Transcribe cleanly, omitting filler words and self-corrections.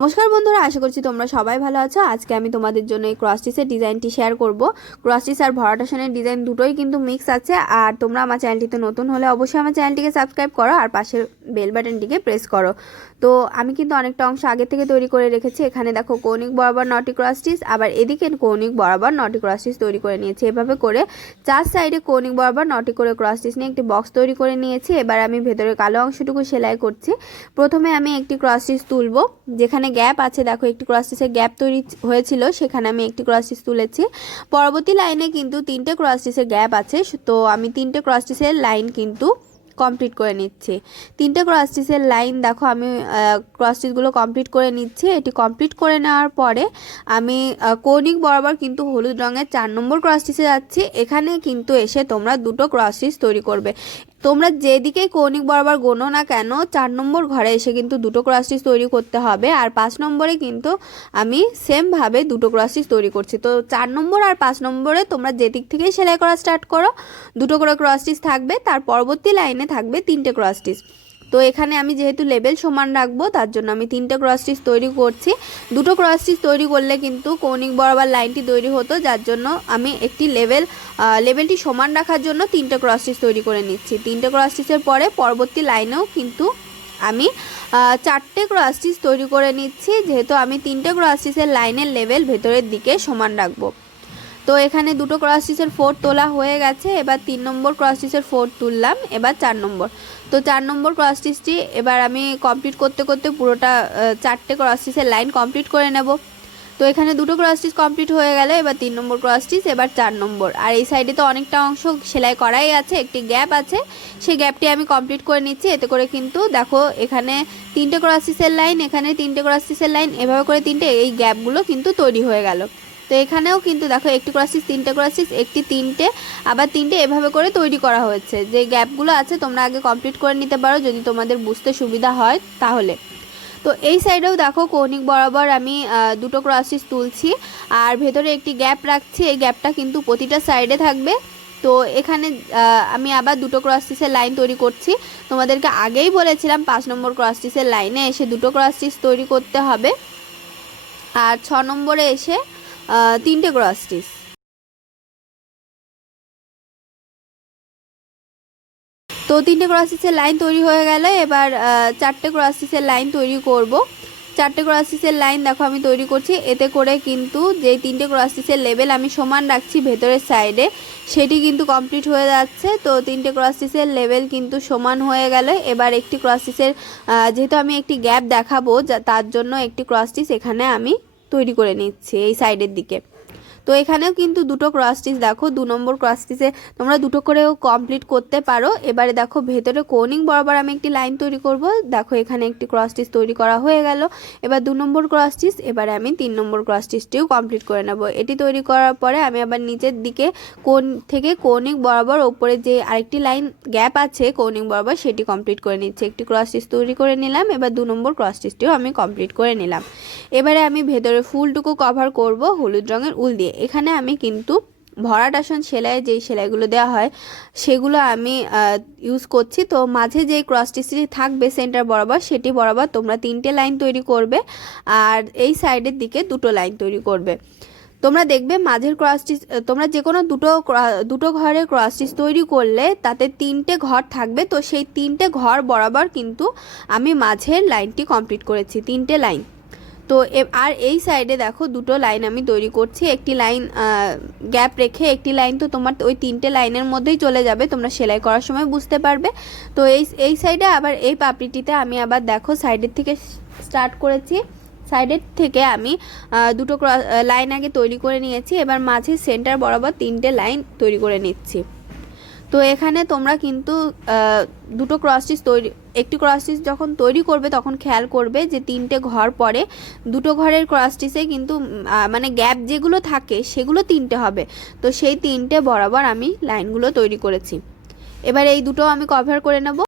নমস্কার বন্ধুরা, আশা করছি তোমরা সবাই ভালো আছো। আজকে আমি তোমাদের জন্য এই ক্রস স্টিচের ডিজাইনটি শেয়ার করব। ক্রস স্টিচ আর ভরাট আসনের ডিজাইন দুটোই কিন্তু মিক্স আছে। আর তোমরা আমার চ্যানেলটিতে নতুন হলে অবশ্যই আমার চ্যানেলটিকে সাবস্ক্রাইব করো আর পাশের বেল বাটনটিকে প্রেস করো। তো আমি কিন্তু অনেকটা অংশ আগে থেকে তৈরি করে রেখেছি। এখানে দেখো কৌণিক বরাবর 9টি ক্রস স্টিচ, আবার এদিকে কৌণিক বরাবর 9টি ক্রস স্টিচ তৈরি করে নিয়েছি। এভাবে করে চার সাইডে কৌণিক বরাবর 9টি করে ক্রস স্টিচ নিয়ে একটি বক্স তৈরি করে নিয়েছি। এবার আমি ভেতরে কালো অংশটুকু সেলাই করছি। প্রথমে আমি একটি ক্রস স্টিচ তুলবো, যেখানে গ্যাপ আছে দেখো একটি ক্রস স্টিচের গ্যাপ তৈরি হয়েছিল, সেখানে আমি একটি ক্রস স্টিচ তুলেছি। পরবর্তী লাইনে কিন্তু 3টে ক্রস স্টিচের গ্যাপ আছে, তো আমি 3টে ক্রস স্টিচের লাইন কিন্তু কমপ্লিট করে নিচ্ছি। 3টে ক্রস স্টিচের লাইন দেখো আমি ক্রস স্টিচগুলো কমপ্লিট করে নিচ্ছি। এটি কমপ্লিট করে নেওয়ার পরে আমি কৌণিক বরাবর কিন্তু হলুদ রঙের 4 নম্বর ক্রস স্টিচে যাচ্ছি। এখানে কিন্তু এসে তোমরা দুটো ক্রস স্টিচ তৈরি করবে। তোমরা যেদিকে কৌণিক বরাবর গোনো না কেন 4 নম্বর ঘরে এসে কিন্তু দুটো ক্রস স্টিচ তৈরি করতে হবে। আর 5 নম্বরে কিন্তু আমি সেমভাবে দুটো ক্রস স্টিচ তৈরি করছি। তো 4 নম্বর আর 5 নম্বরে তোমরা যে দিক থেকেই সেলাই করা স্টার্ট করো দুটো করে ক্রস স্টিচ থাকবে, তার পরবর্তী লাইনে থাকবে 3টে ক্রস স্টিচ। তো এখানে আমি যেহেতু লেভেল সমান রাখবো তার জন্য আমি 3টে ক্রস স্টিচ তৈরি করছি। দুটো ক্রস স্টিচ তৈরি করলে কিন্তু কৌণিক বরাবর লাইনটি তৈরি হতো, যার জন্য আমি একটি লেভেলটি সমান রাখার জন্য 3টে ক্রস স্টিচ তৈরি করে নিচ্ছি। 3টে ক্রস স্টিচের পরে পরবর্তী লাইনেও কিন্তু আমি 4টে ক্রস স্টিচ তৈরি করে নিচ্ছি, যেহেতু আমি 3টে ক্রস স্টিচের লাইনের লেভেল ভেতরের দিকে সমান রাখবো। তো এখানে দুটো ক্রস স্টিচের 4 তোলা হয়ে গেছে। এবার 3 নম্বর ক্রস স্টিচের 4 তুললাম, এবার 4 নম্বর। তো 4 নম্বর ক্রস স্টিচটি এবার আমি কমপ্লিট করতে করতে পুরোটা 4টে ক্রস স্টিচের লাইন কমপ্লিট করে নেব। তো এখানে দুটো ক্রস স্টিচ কমপ্লিট হয়ে গেল, এবার 3 নম্বর ক্রস স্টিচ, এবার 4 নম্বর। আর এই সাইডে তো অনেকটা অংশ সেলাই করাই আছে, একটি গ্যাপ আছে, সেই গ্যাপটি আমি কমপ্লিট করে নিচ্ছি। এতে করে কিন্তু দেখো এখানে 3টে ক্রস স্টিচের লাইন, এখানে 3টে ক্রস স্টিচের লাইন, এভাবে করে 3টে এই গ্যাপগুলো কিন্তু তৈরি হয়ে গেল। তো এখানেও কিন্তু দেখো একটি ক্রস স্টিচ, 3টে ক্রস স্টিচ, একটি 3টে, আবার 3টে, এভাবে করে তৈরি করা হয়েছে। যে গ্যাপগুলো আছে তোমরা আগে কমপ্লিট করে নিতে পারো যদি তোমাদের বুঝতে সুবিধা হয় তাহলে। তো এই সাইডেও দেখো কৌণিক বরাবর আমি দুটো ক্রস স্টিচ তুলছি আর ভেতরে একটি গ্যাপ রাখছি। এই গ্যাপটা কিন্তু প্রতিটা সাইডে থাকবে। তো এখানে আমি আবার দুটো ক্রস স্টিচের লাইন তৈরি করছি। তোমাদেরকে আগেই বলেছিলাম 5 নম্বর ক্রস স্টিচের লাইনে এসে দুটো ক্রস স্টিচ তৈরি করতে হবে, আর 6 নম্বরে এসে 3টে ক্রস স্টিচ। তো 3টে ক্রস স্টিচের লাইন তৈরি হয়ে গেল। এবার 4টে ক্রস স্টিচের লাইন তৈরি করব। 4টে ক্রস স্টিচের লাইন দেখো আমি তৈরি করছি। এতে করে কিন্তু যেই 3টে ক্রস স্টিচের লেভেল আমি সমান রাখছি ভেতরের সাইডে, সেটি কিন্তু কমপ্লিট হয়ে যাচ্ছে। তো 3টে ক্রস স্টিচের লেভেল কিন্তু সমান হয়ে গেল। এবার একটি ক্রস স্টিচের যেহেতু আমি একটি গ্যাপ দেখাবো, তার জন্য একটি ক্রস স্টিচ এখানে আমি তৈরি করে নিচ্ছি এই সাইডের দিকে। তো এখানেও কিন্তু দুটো ক্রস স্টিচ দেখো 2 নম্বর ক্রস স্টিচে তোমরা দুটো করেও কমপ্লিট করতে পারো। এবারে দেখো ভেতরে কৌণিক বরাবর আমি একটি লাইন তৈরি করব। দেখো এখানে একটি ক্রস স্টিচ তৈরি করা হয়ে গেল। এবার 2 নম্বর ক্রস স্টিচ, এবারে আমি 3 নম্বর ক্রস স্টিচটিও কমপ্লিট করে নেব। এটি তৈরি করার পরে আমি আবার নিচের দিকে কোণ থেকে কৌণিক বরাবর ওপরে যে আরেকটি লাইন গ্যাপ আছে কৌণিক বরাবর, সেটি কমপ্লিট করে নিচ্ছি। একটি ক্রস স্টিচ তৈরি করে নিলাম, এবার 2 নম্বর ক্রস স্টিচটিও আমি কমপ্লিট করে নিলাম। এবারে আমি ভেতরে ফুলটুকু কভার করব হলুদ রঙের উল দিয়ে। এখানে আমি কিন্তু ভরাট আসন সেলাই যেই সেলাইগুলো দেওয়া হয় সেগুলো আমি ইউজ করছি। তো মাঝে যেই ক্রস স্টিচটি থাকবে সেন্টার বরাবর, সেটি বরাবর তোমরা 3টে লাইন তৈরি করবে আর এই সাইডের দিকে দুটো লাইন তৈরি করবে। তোমরা দেখবে মাঝের ক্রস স্টিচ তোমরা যে কোনো দুটো ঘরের ক্রস স্টিচ তৈরি করলে তাতে 3টে ঘর থাকবে। তো সেই 3টে ঘর বরাবর কিন্তু আমি মাঝের লাইনটি কমপ্লিট করেছি, 3টে লাইন। তো আর এই সাইডে দেখো দুটো লাইন আমি তৈরি করছি। একটি লাইন গ্যাপ রেখে একটি লাইন তো তোমার ওই 3টে লাইনের মধ্যেই চলে যাবে, তোমরা সেলাই করার সময় বুঝতে পারবে। তো এই সাইডে আবার এই পাপড়িটিতে আমি আবার দেখো সাইডের থেকে স্টার্ট করেছি। সাইডের থেকে আমি দুটো লাইন আগে তৈরি করে নিয়েছি। এবার মাঝে সেন্টার বরাবর 3টে লাইন তৈরি করে নিচ্ছি। তো এখানে তোমরা কিন্তু দুটো ক্রস স্টিচ একটি ক্রস স্টিচ যখন তৈরি করবে তখন খেয়াল করবে যে 3টে ঘর পরে দুটো ঘরের ক্রস স্টিচে কিন্তু মানে গ্যাপ যেগুলো থাকে সেগুলো 3টে হবে। তো সেই 3টে বরাবর আমি লাইনগুলো তৈরি করেছি। এবার এই দুটো আমি কভার করে নেব।